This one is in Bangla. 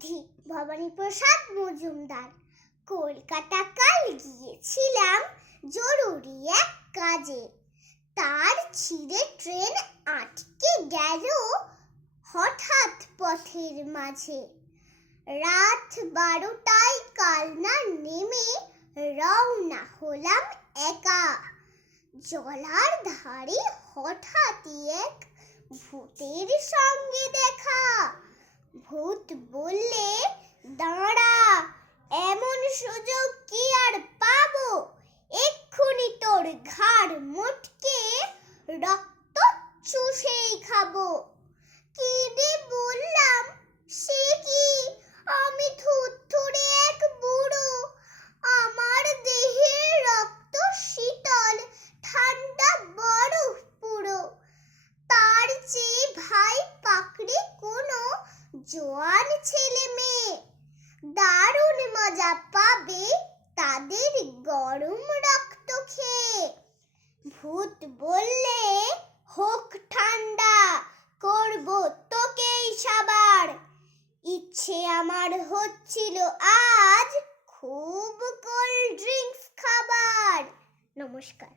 বুদ্ধি ভবানীপ্রসাদ মজুমদার। কলকাতা কাল গিয়েছিলাম জরুরি এক কাজে। তার ছিঁড়ে ট্রেন আটকে গেল হঠাৎ পথের মাঝে। রাত 12টায় কালনা নেমে রওনা হলাম একা। জলার ধারে হঠাৎই এক ভূতের সঙ্গে দেখা। ভূত বললে, দাঁড়া, এমন সুযোগ কি আর পাবো? এক্ষুনি তোর ঘাড় মোটকে রক্ত চুষেই খাবো। কি রে বললাম, সে কি? আমি থুরথুরে এক বুড়ো। আমার দেহে রক্ত শীতল, ঠান্ডা বরফ পুরো। তার চেয়ে ভাই পাকড়ে কোনো জোয়ান ছেলে মেয়ে। দারুণ মজা পাবে তাদের গরম রক্ত খেয়ে। ভূত বললে, হোক ঠান্ডা, করব তোকেই সাবার। ইচ্ছে আমার হচ্ছিল আজ খুব কোল্ড ড্রিঙ্কস খাবার। নমস্কার।